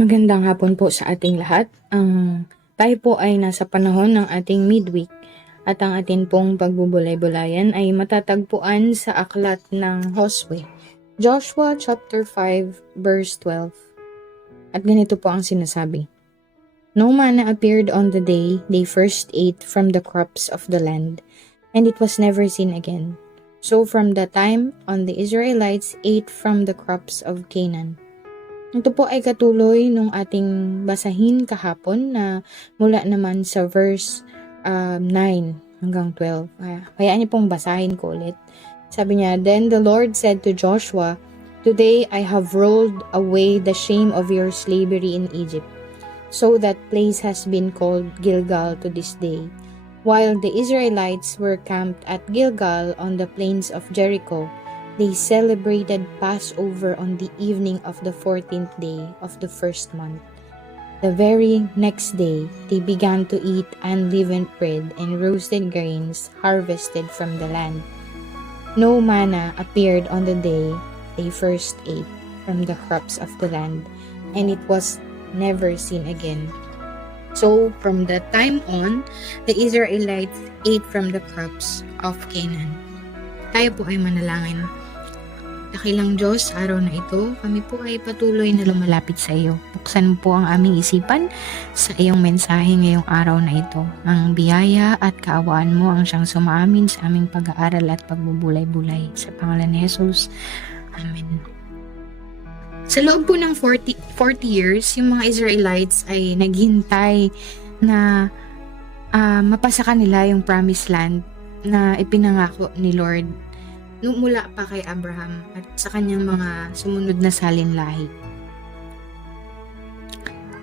Magandang hapon po sa ating lahat. Tayo po ay nasa panahon ng ating midweek at ang atin pong pagbubulay-bulayan ay matatagpuan sa aklat ng Josue, Joshua chapter 5 verse 12. At ganito po ang sinasabi. No manna appeared on the day they first ate from the crops of the land, and it was never seen again. So from that time on the Israelites ate from the crops of Canaan. Ito po ay katuloy nung ating basahin kahapon na mula naman sa verse 9 hanggang 12. Hayaan niyo pong basahin ko ulit. Sabi niya, Then the Lord said to Joshua, Today I have rolled away the shame of your slavery in Egypt. So that place has been called Gilgal to this day. While the Israelites were camped at Gilgal on the plains of Jericho, they celebrated Passover on the evening of the 14th day of the first month. The very next day, they began to eat unleavened bread and roasted grains harvested from the land. No manna appeared on the day they first ate from the crops of the land, and it was never seen again. So, from that time on, the Israelites ate from the crops of Canaan. Tayo po ay manalangin. Dakilang Diyos, araw na ito, kami po ay patuloy na lumalapit sa iyo. Buksan mo po ang aming isipan sa iyong mensahe ngayong araw na ito. Ang biyaya at kaawaan mo ang siyang sumaamin sa aming pag-aaral at pagbubulay-bulay. Sa pangalan ni Jesus, Amen. Sa loob po ng 40 years, yung mga Israelites ay naghintay na mapasa kanila yung promised land na ipinangako ni Lord mula pa kay Abraham at sa kanyang mga sumunod na salinlahi.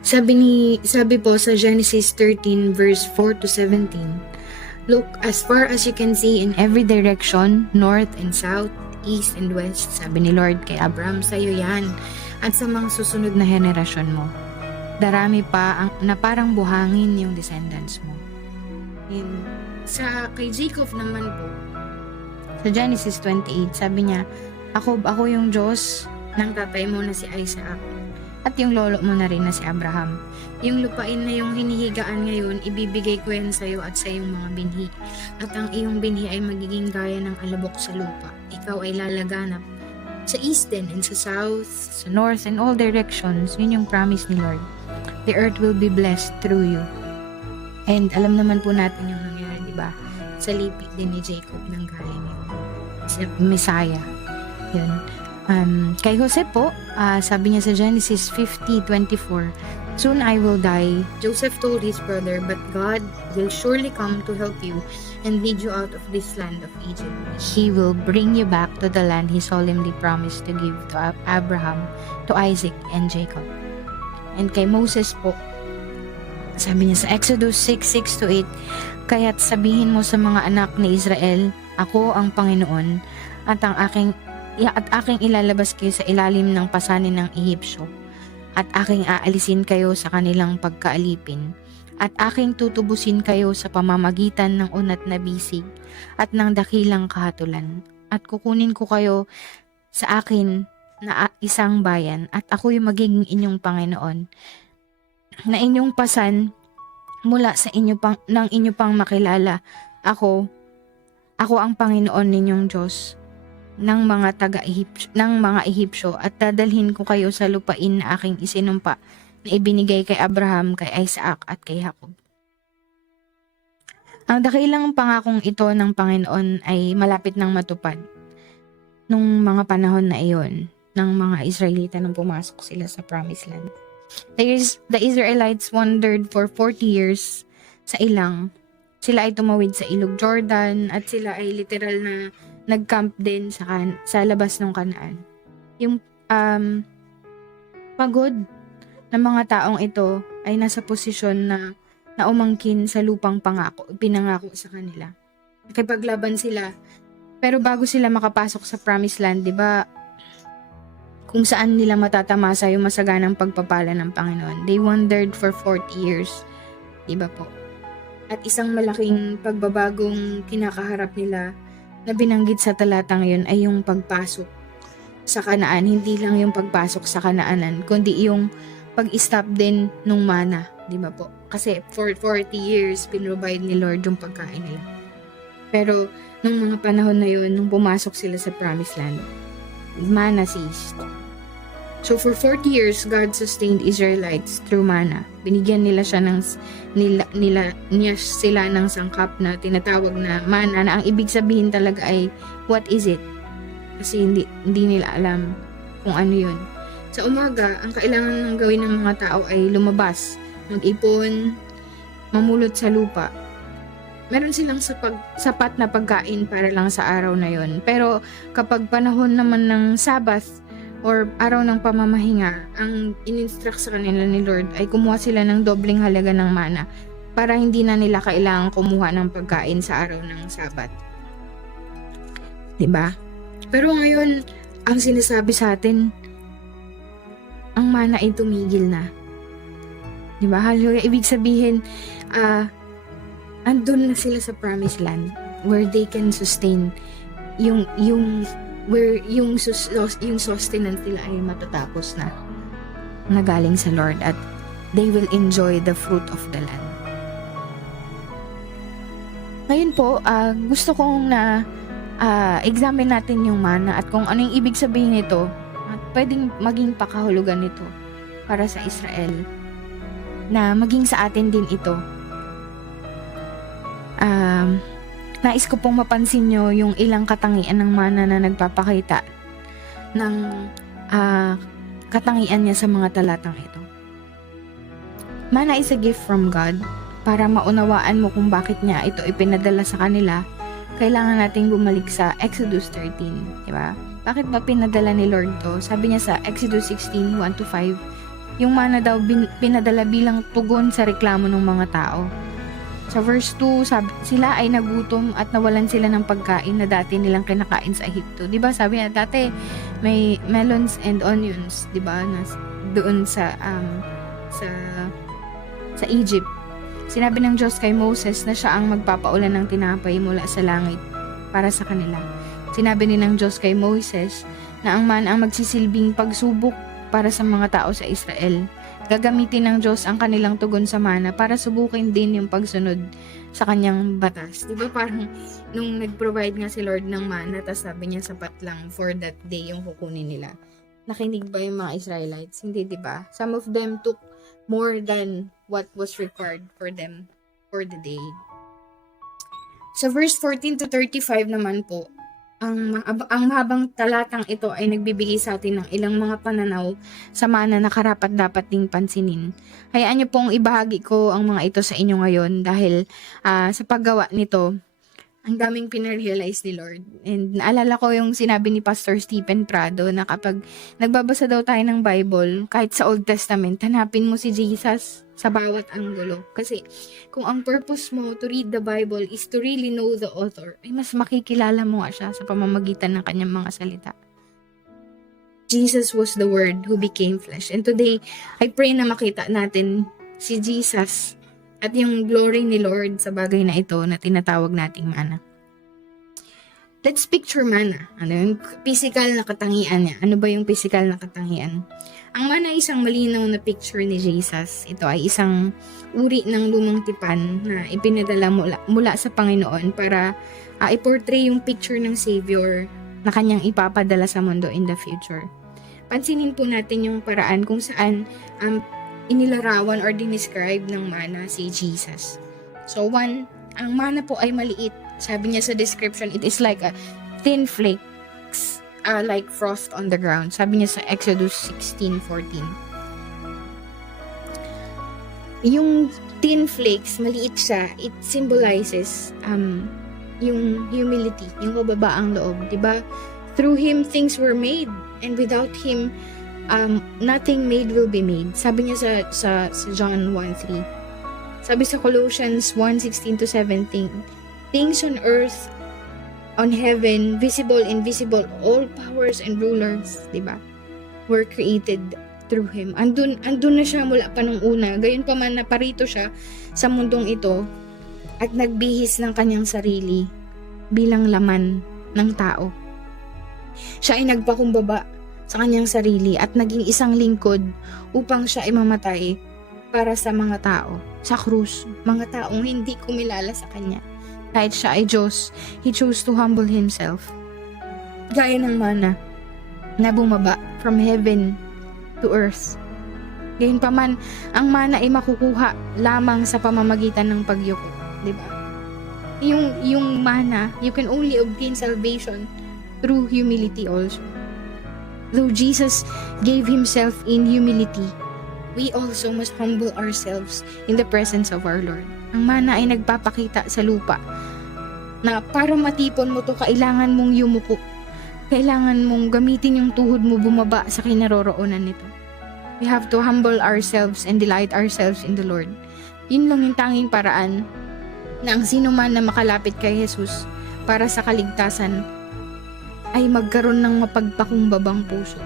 Sabi po sa Genesis 13 verse 4 to 17, Look, as far as you can see in every direction, north and south, east and west, sabi ni Lord kay Abraham, sa iyo yan at sa mga susunod na henerasyon mo. Darami pa na parang buhangin yung descendants mo. And kay Jacob naman po, sa Genesis 28, sabi niya, ako yung Diyos ng tatay mo na si Isaac at yung lolo mo na rin na si Abraham. Yung lupain na yung hinihigaan ngayon, ibibigay ko yan sa iyo at sa iyong mga binhi. At ang iyong binhi ay magiging gaya ng alabok sa lupa. Ikaw ay lalaganap sa east and sa south, sa north and all directions. Yun yung promise ni Lord. The earth will be blessed through you. And alam naman po natin yung nangyari, di ba? Sa lipi din ni Jacob nang galing yun. Sa Messiah. Yun. Kay Jose po, sabi niya sa Genesis 50:24, Soon I will die, Joseph told his brother, but God will surely come to help you and lead you out of this land of Egypt. He will bring you back to the land he solemnly promised to give to Abraham, to Isaac, and Jacob. And kay Moses po, sabi niya sa Exodus 6:6-8, Kaya't sabihin mo sa mga anak ni Israel, Ako ang Panginoon, at aking ilalabas kayo sa ilalim ng pasanin ng Ehipsyo, at aking aalisin kayo sa kanilang pagkaalipin, at aking tutubusin kayo sa pamamagitan ng unat na bisig at ng dakilang kahatulan, at kukunin ko kayo sa akin na isang bayan, at ako'y magiging inyong Panginoon, na inyong pasan mula sa inyo pang makilala. Ako ang Panginoon ninyong Diyos ng mga Ehipsyo, at dadalhin ko kayo sa lupain na aking isinumpa na ibinigay kay Abraham, kay Isaac at kay Jacob. Ang dakilang pangakong ito ng Panginoon ay malapit nang matupad nung mga panahon na iyon ng mga Israelita nang pumasok sila sa Promised Land. The Israelites wandered for 40 years sa ilang. Sila ay tumawid sa Ilog Jordan at sila ay literal na nag-camp din sa labas ng Kanaan. Yung pagod ng mga taong ito ay nasa posisyon na umangkin sa lupang pinangako sa kanila. Nakipaglaban sila. Pero bago sila makapasok sa Promised Land, di ba, kung saan nila matatamasa yung masaganang pagpapala ng Panginoon. They wandered for 40 years. Diba po? At isang malaking pagbabagong kinakaharap nila na binanggit sa talatang yun ay yung pagpasok sa Kanaan. Hindi lang yung pagpasok sa Kanaanan, kundi yung pag-stop din nung mana, di ba po? Kasi for 40 years, pinrovide ni Lord yung pagkain nila. Pero, nung mga panahon na yun, nung pumasok sila sa Promised Land, mana ceased. So, for 40 years, God sustained Israelites through mana. Binigyan nila siya ng, niya sila ng sangkap na tinatawag na mana, na ang ibig sabihin talaga ay, what is it? Kasi hindi nila alam kung ano yun. Sa umaga, ang kailangan ng gawin ng mga tao ay lumabas, mag-ipon, mamulot sa lupa. Meron silang sapat na pagkain para lang sa araw na yon. Pero kapag panahon naman ng Sabbath or araw ng pamamahinga, ang in-instruct sa kanila ni Lord ay kumuha sila ng dobleng halaga ng mana para hindi na nila kailangang kumuha ng pagkain sa araw ng Sabbath. Diba? Pero ngayon, ang sinasabi sa atin, ang mana ay tumigil na. Diba? Hallelujah. Ibig sabihin, andun na sila sa Promised Land where they can sustain yung sustenance nila ay matatapos na galing sa Lord, at they will enjoy the fruit of the land. Ngayon po, gusto kong examine natin yung mana at kung ano yung ibig sabihin nito at pwedeng maging pakahulugan nito para sa Israel, na maging sa atin din ito. Nais ko pong mapansin nyo yung ilang katangian ng mana na nagpapakita ng katangian niya sa mga talatang ito. Mana is a gift from God. Para maunawaan mo kung bakit niya ito ipinadala sa kanila, kailangan nating bumalik sa Exodus 13, di ba? Bakit ba pinadala ni Lord to? Sabi niya sa Exodus 16, 1-5, yung mana daw pinadala bilang tugon sa reklamo ng mga tao. Sa verse 2, sila ay nagutom at nawalan sila ng pagkain na dati nilang kinakain sa Ehipto. Di ba? Sabi niya, dati may melons and onions, di ba? Doon sa Egypt. Sinabi ng Diyos kay Moses na siya ang magpapaulan ng tinapay mula sa langit para sa kanila. Sinabi din ng Diyos kay Moses na ang mana ang magsisilbing pagsubok para sa mga tao sa Israel. Gagamitin ng Diyos ang kanilang tugon sa mana para subukin din yung pagsunod sa kanyang batas. Diba parang nung nag-provide nga si Lord ng mana, tapos sabi niya sapat lang for that day yung kukunin nila. Nakinig ba yung mga Israelites? Hindi, diba? Some of them took more than what was required for them for the day. Sa verse 14 to 35 naman po, ang mahabang talatang ito ay nagbibigay sa atin ng ilang mga pananaw sa mana na karapat dapat ding pansinin. Hayaan niyo pong ibahagi ko ang mga ito sa inyo ngayon dahil sa paggawa nito, ang daming pinarealize ni Lord. And naalala ko yung sinabi ni Pastor Stephen Prado na kapag nagbabasa daw tayo ng Bible, kahit sa Old Testament, hanapin mo si Jesus sa bawat anggulo. Kasi kung ang purpose mo to read the Bible is to really know the author, ay mas makikilala mo nga siya sa pamamagitan ng kanyang mga salita. Jesus was the Word who became flesh. And today, I pray na makita natin si Jesus at yung glory ni Lord sa bagay na ito na tinatawag nating mana. Let's picture mana. Ano yung physical na katangian niya? Ano ba yung physical na katangian? Ang mana ay isang malinaw na picture ni Jesus. Ito ay isang uri ng lumang tipan na ipinadala mula sa Panginoon para i-portray yung picture ng Savior na kanyang ipapadala sa mundo in the future. Pansinin po natin yung paraan kung saan inilarawan or dinescribe ng mana si Jesus. So, one, ang mana po ay maliit. Sabi niya sa description, it is like a thin flakes, like frost on the ground. Sabi niya sa Exodus 16:14. Yung thin flakes, maliit siya, it symbolizes yung humility, yung kababaang loob. Diba? Through Him, things were made. And without Him, nothing made will be made. Sabi niya sa John 1:3. Sabi sa Colossians 1:16-17, things on earth, on heaven, visible, invisible, all powers and rulers, diba, were created through Him. Andun na siya mula pa nung una. Gayon pa man naparito siya sa mundong ito at nagbihis ng kanyang sarili bilang laman ng tao. Siya ay nagpakumbaba sa kanyang sarili at naging isang lingkod upang siya ay mamatay para sa mga tao sa krus, mga taong hindi kumilala sa kanya. Kahit siya ay Diyos, He chose to humble Himself. Gaya ng mana na bumaba from heaven to earth. Gayunpaman, ang mana ay makukuha lamang sa pamamagitan ng pagyuko, di ba? Yung mana, you can only obtain salvation through humility also. Though Jesus gave Himself in humility, we also must humble ourselves in the presence of our Lord. Ang mana ay nagpapakita sa lupa na para matipon mo to, kailangan mong yumuko. Kailangan mong gamitin yung tuhod mo bumaba sa kinaroroonan nito. We have to humble ourselves and delight ourselves in the Lord. Yun lang yung tanging paraan na ang sino man na makalapit kay Jesus para sa kaligtasan ay magkaroon ng mapagpakumbabang puso.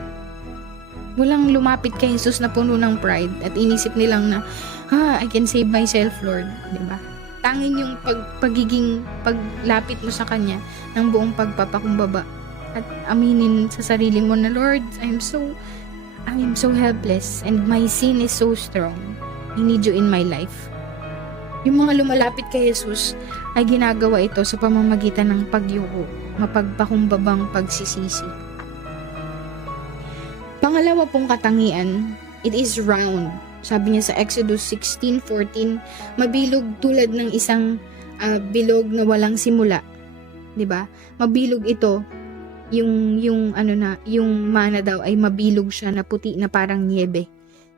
Walang lumapit kay Jesus na puno ng pride at inisip nilang na, I can save myself, Lord. Diba? Tanging yung paglapit mo sa Kanya ng buong pagpapakumbaba at aminin sa sarili mo na, Lord, I am so helpless and my sin is so strong. I need you in my life. Yung mga lumalapit kay Jesus ay ginagawa ito sa pamamagitan ng pagyuko, mapagpakumbabang pagsisisi. Pangalawa pong katangian, it is round. Sabi niya sa Exodus 16:14, mabilog tulad ng isang bilog na walang simula. 'Di ba? Mabilog ito, yung mana daw ay mabilog siya na puti na parang niebe.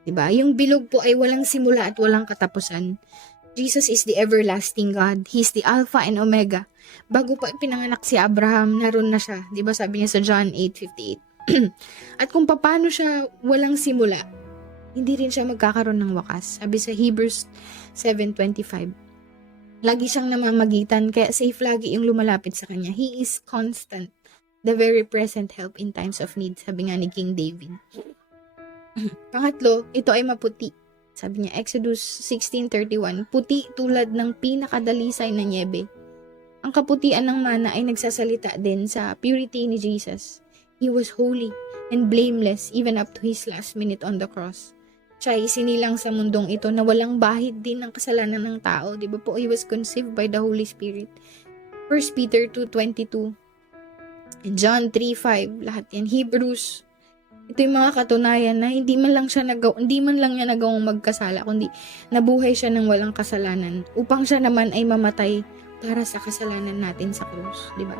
'Di ba? Yung bilog po ay walang simula at walang katapusan. Jesus is the everlasting God. He is the Alpha and Omega. Bago pa pinanganak si Abraham, naroon na siya. 'Di ba? Sabi niya sa John 8:58. At kung paano siya walang simula, hindi rin siya magkakaroon ng wakas. Sabi sa Hebrews 7:25. Lagi siyang namamagitan, kaya safe lagi yung lumalapit sa kanya. He is constant, the very present help in times of need. Sabi nga ni King David. Pangatlo, ito ay maputi. Sabi niya, Exodus 16:31, puti tulad ng pinakadalisay na niebe. Ang kaputian ng mana ay nagsasalita din sa purity ni Jesus. He was holy and blameless even up to His last minute on the cross. Siya ay sinilang sa mundong ito na walang bahid din ng kasalanan ng tao. Di ba po? He was conceived by the Holy Spirit. 1 Peter 2:22 and John 3:5, lahat yan. Hebrews. Ito yung mga katunayan na hindi man lang niya nagawang magkasala, kundi nabuhay siya ng walang kasalanan upang siya naman ay mamatay para sa kasalanan natin sa krus, di ba?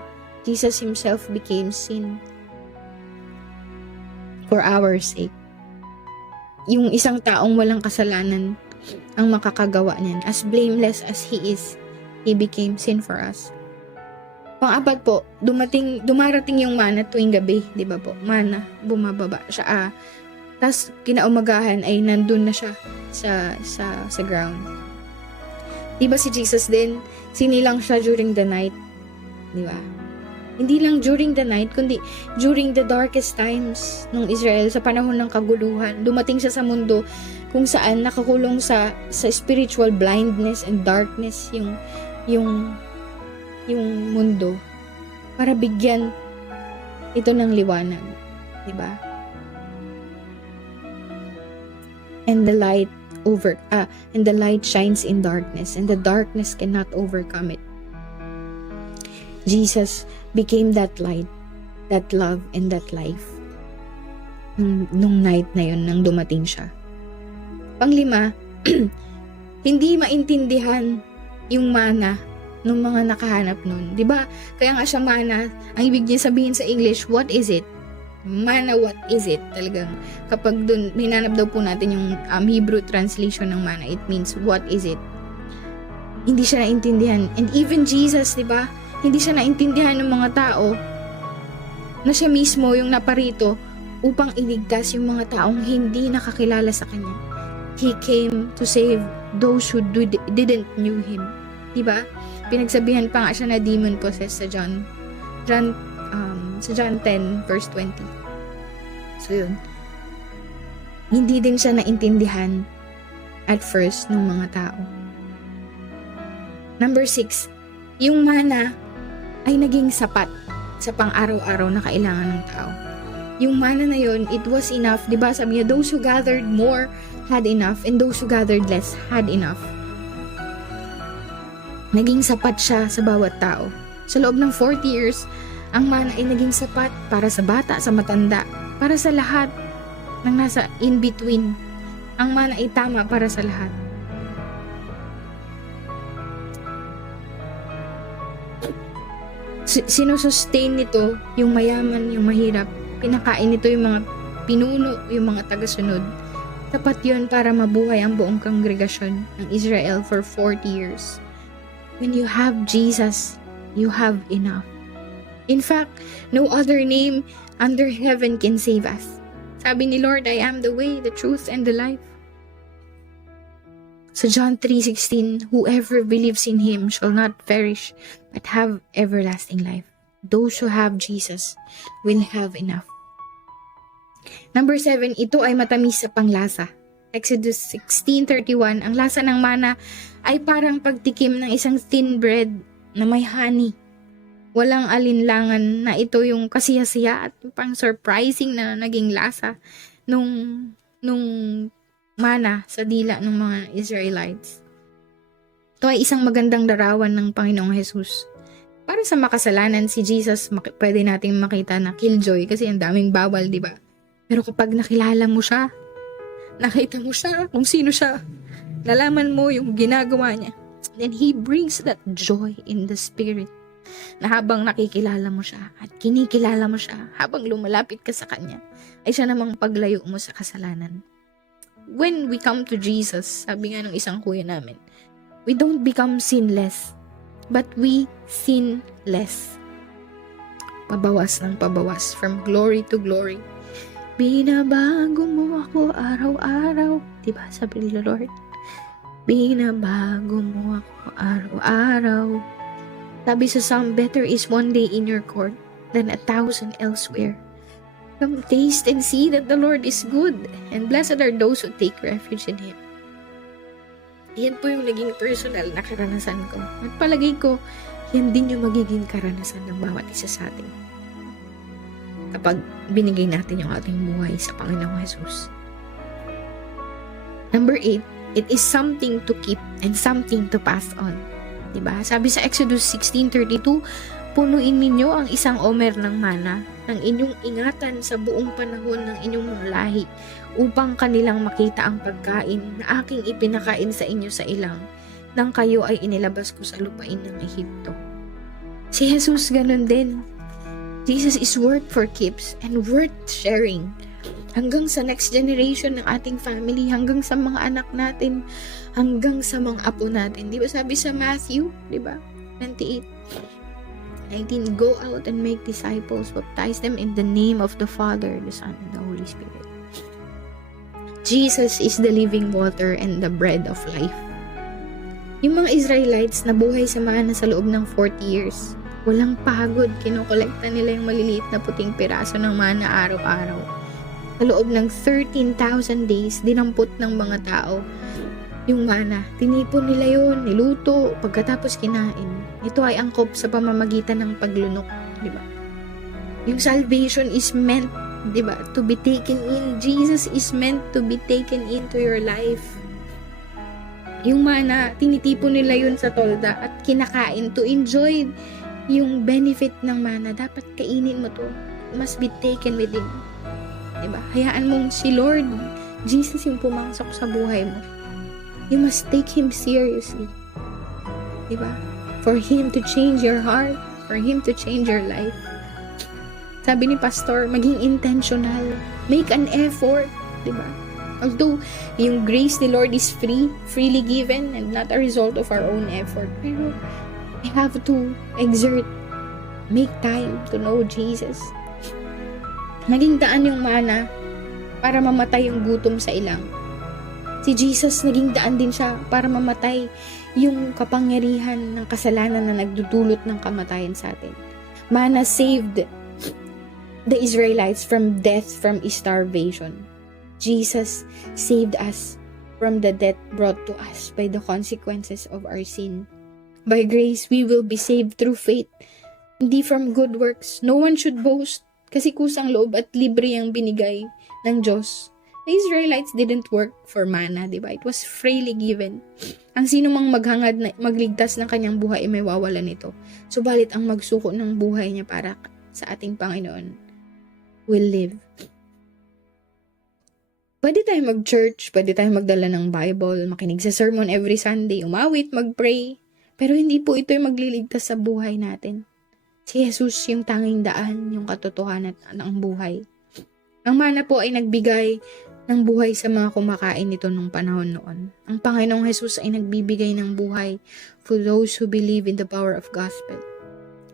Jesus Himself became sin for our sake. Yung isang taong walang kasalanan ang makakagawa niyan. As blameless as He is, He became sin for us. Pang-apat po, dumarating yung mana tuwing gabi, di ba po? Mana, bumababa siya. Tapos kinaumagahan ay nandun na siya sa ground. Di ba si Jesus din, sinilang siya during the night, di ba? Hindi lang during the night, kundi during the darkest times ng Israel, sa panahon ng kaguluhan. Dumating siya sa mundo kung saan nakakulong sa spiritual blindness and darkness yung mundo para bigyan ito ng liwanag, di ba? And the light shines in darkness, and the darkness cannot overcome it. Jesus became that light, that love, and that life. Nung night na yun, nang dumating siya. Panglima, hindi maintindihan yung mana nung mga nakahanap nun. Diba? Kaya nga siya mana, ang ibig niya sabihin sa English, what is it? Mana, what is it? Talagang, kapag dun, hinanap daw po natin yung Hebrew translation ng mana, it means, what is it? Hindi siya naintindihan. And even Jesus, diba? Hindi siya naintindihan ng mga tao na siya mismo yung naparito upang iligtas yung mga taong hindi nakakilala sa kanya. He came to save those who didn't knew Him. Diba? Pinagsabihan pa nga siya na demon possessed sa John 10 verse 20. So yun. Hindi din siya naintindihan at first ng mga tao. Number 6, yung mana ay naging sapat sa pang-araw-araw na kailangan ng tao. Yung mana na yon, it was enough. Diba sabi niya, those who gathered more had enough and those who gathered less had enough. Naging sapat siya sa bawat tao. Sa loob ng 40 years, ang mana ay naging sapat para sa bata, sa matanda, para sa lahat ng nasa in-between. Ang mana ay tama para sa lahat. Sinusustain nito yung mayaman, yung mahirap. Pinakain nito yung mga pinuno, yung mga tagasunod. Tapat yun para mabuhay ang buong kongregasyon ng Israel for 40 years. When you have Jesus, you have enough. In fact, no other name under heaven can save us. Sabi ni Lord, I am the way, the truth, and the life. So John 3:16, whoever believes in Him shall not perish, but have everlasting life. Those who have Jesus will have enough. Number 7, ito ay matamis sa panglasa. Exodus 16:31, ang lasa ng mana ay parang pagtikim ng isang thin bread na may honey. Walang alinlangan na ito yung kasiyasiya at pang surprising na naging lasa nung mana sa dila ng mga Israelites. Ito ay isang magandang larawan ng Panginoong Jesus. Para sa makasalanan, si Jesus, pwede nating makita na killjoy kasi ang daming bawal, di ba? Pero kapag nakilala mo siya, nakita mo siya, kung sino siya, nalaman mo yung ginagawa niya, then He brings that joy in the spirit. Na habang nakikilala mo siya at kinikilala mo siya, habang lumalapit ka sa Kanya, ay siya namang paglayo mo sa kasalanan. When we come to Jesus, sabi nga ng isang kuya namin, we don't become sinless, but we sin less. Pabawas ng pabawas, from glory to glory. Binabago mo ako araw-araw. Diba sabi ni Lord? Binabago mo ako araw-araw. Sabi sa Psalm, better is one day in your court than 1,000 elsewhere. Come taste and see that the Lord is good, and blessed are those who take refuge in Him. Yan po yung naging personal na karanasan ko. At palagay ko, yan din yung magiging karanasan ng bawat isa sa atin. Kapag binigay natin yung ating buhay sa Panginoong Jesus. Number 8, it is something to keep and something to pass on. Diba? Sabi sa Exodus 16:32, punuin ninyo ang isang omer ng mana ng inyong ingatan sa buong panahon ng inyong mga lahi upang kanilang makita ang pagkain na aking ipinakain sa inyo sa ilang nang kayo ay inilabas ko sa lupain ng Ehipto. Si Jesus ganun din. Jesus is worth for keeps and worth sharing. Hanggang sa next generation ng ating family, hanggang sa mga anak natin, hanggang sa mga apo natin. Di ba sabi sa Matthew, di ba? 28:19, go out and make disciples, baptize them in the name of the Father, the Son, and the Holy Spirit. Jesus is the living water and the bread of life. Yung mga Israelites na buhay sa mana sa loob ng 40 years, walang pagod, kinokolekta nila yung maliliit na puting piraso ng mana araw-araw. Sa loob ng 13,000 days, dinampot ng mga tao yung mana. Tinipon nila yun, niluto, pagkatapos kinain. Ito ay angkop sa pamamagitan ng paglunok, di ba? Yung salvation is meant, di ba, to be taken in. Jesus is meant to be taken into your life. Yung mana, tinitipon nila yun sa tolda at kinakain to enjoy yung benefit ng mana. Dapat kainin mo to. It must be taken with Him. Diba? Hayaan mong si Lord Jesus yung pumasok sa buhay mo. You must take Him seriously. Diba? For Him to change your heart, for Him to change your life. Sabi ni Pastor, maging intentional. Make an effort. Diba? Although, yung grace ni Lord is freely given, and not a result of our own effort. Pero, we have to exert, make time to know Jesus. Naging daan yung mana para mamatay yung gutom sa ilang. Si Jesus, naging daan din siya para mamatay yung kapangyarihan ng kasalanan na nagdudulot ng kamatayan sa atin. Mana saved the Israelites from death, from starvation. Jesus saved us from the death brought to us by the consequences of our sin. By grace, we will be saved through faith, hindi from good works. No one should boast, Kasi kusang loob at libre ang binigay ng Diyos. The Israelites didn't work for manna, di ba? It was freely given. Ang sino mang maghangad na magligtas ng kanyang buhay ay may wawalan nito. Subalit ang magsuko ng buhay niya para sa ating Panginoon will live. Pwede tayong mag-church, pwede tayong magdala ng Bible, makinig sa sermon every Sunday, umawit, mag-pray. Pero hindi po ito yung magliligtas sa buhay natin. Si Jesus yung tanging daan, yung katotohanan ng buhay. Ang mana po ay nagbigay ng buhay sa mga kumakain nito nung panahon noon. Ang Panginoong Jesus ay nagbibigay ng buhay for those who believe in the power of gospel.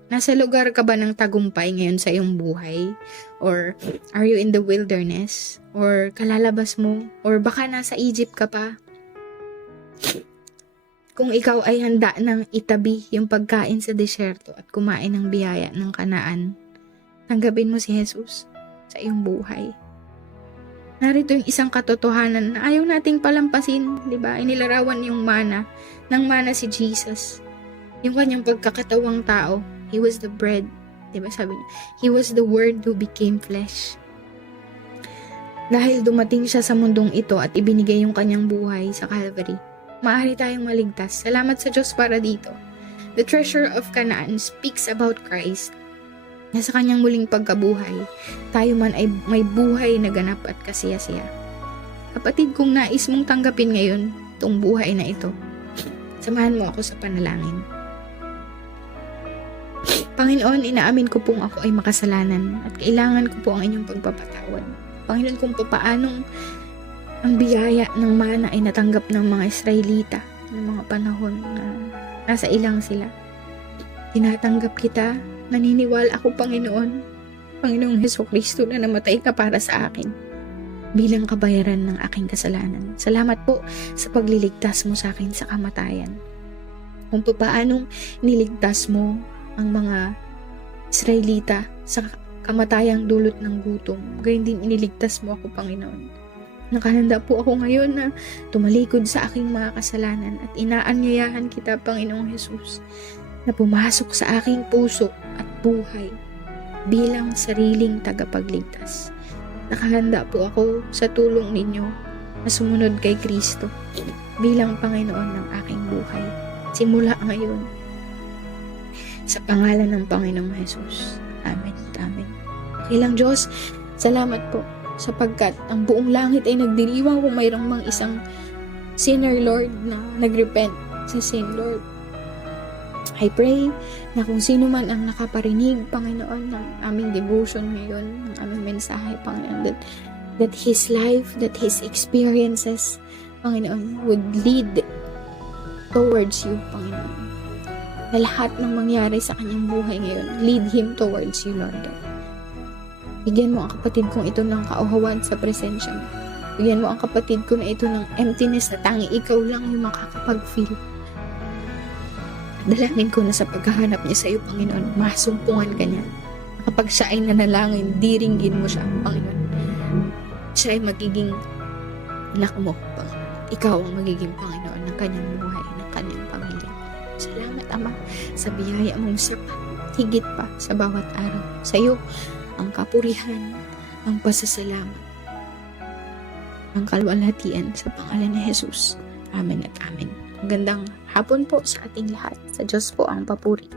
Nasa lugar ka ba ng tagumpay ngayon sa iyong buhay? Or are you in the wilderness? Or kalalabas mo? Or baka nasa Egypt ka pa? Kung ikaw ay handa ng itabi yung pagkain sa disyerto at kumain ng biyaya ng Kanaan, tanggapin mo si Jesus sa iyong buhay. Narito yung isang katotohanan na ayaw nating palampasin, di ba? Inilarawan yung mana, ng mana si Jesus. Yung kanyang pagkakatawang tao, He was the bread. Diba sabi niya? He was the word who became flesh. Dahil dumating siya sa mundong ito at ibinigay yung kanyang buhay sa Calvary, maaari tayong maligtas. Salamat sa Diyos para dito. The treasure of Canaan speaks about Christ. Na sa kanyang muling pagkabuhay, tayo man ay may buhay na ganap at kasiyasiya. Kapatid, kung nais mong tanggapin ngayon itong buhay na ito, samahan mo ako sa panalangin. Panginoon, inaamin ko pong ako ay makasalanan at kailangan ko po ang inyong pagpapatawad. Panginoon, kung paanong ang biyaya ng mana ay natanggap ng mga Israelita ng mga panahon na nasa ilang sila. Tinatanggap kita, naniniwala ako, Panginoon, Panginoong Hesukristo na namatay ka para sa akin bilang kabayaran ng aking kasalanan. Salamat po sa pagliligtas mo sa akin sa kamatayan. Kung paanong niligtas mo ang mga Israelita sa kamatayang dulot ng gutom, gayon din iniligtas mo ako, Panginoon. Nakahanda po ako ngayon na tumalikod sa aking mga kasalanan at inaanyayahan kita, Panginoong Jesus, na pumasok sa aking puso at buhay bilang sariling tagapagligtas. Nakahanda po ako sa tulong ninyo na sumunod kay Kristo bilang Panginoon ng aking buhay. Simula ngayon, sa pangalan ng Panginoong Jesus. Amen. Amen. Kailang Diyos, salamat po sapagkat ang buong langit ay nagdiriwang kung mayroong mang isang sinner, Lord, na nagrepent sa sin, Lord. I pray na kung sino man ang nakaparinig, Panginoon, ng aming devotion ngayon, ng aming mensahe, Panginoon, that his life, that his experiences, Panginoon, would lead towards you, Panginoon. Na lahat ng mangyari sa kanyang buhay ngayon, lead him towards you, Lord. Bigyan mo ang kapatid kong ito ng kauhawan sa presensya mo. Bigyan mo ang kapatid ko na ito ng emptiness na tangi ikaw lang yung makakapag-feel. Dalangin ko na sa paghahanap niya sa iyo, Panginoon, masumpungan ka niya. Kapag siya ay nanalangin, diringgin mo siya, Panginoon. Siya ay magiging anak mo, Panginoon. Ikaw ang magiging Panginoon ng kanyang buhay, ng kanyang pamilya. Salamat, Ama, sa biyaya mong sapat, higit pa sa bawat araw. Sa iyo, ang kapurihan, ang pasasalamat, ang kalwalhatian sa pangalan ni Jesus. Amen at amen. Magandang hapon po sa ating lahat. Sa Diyos po ang papuri.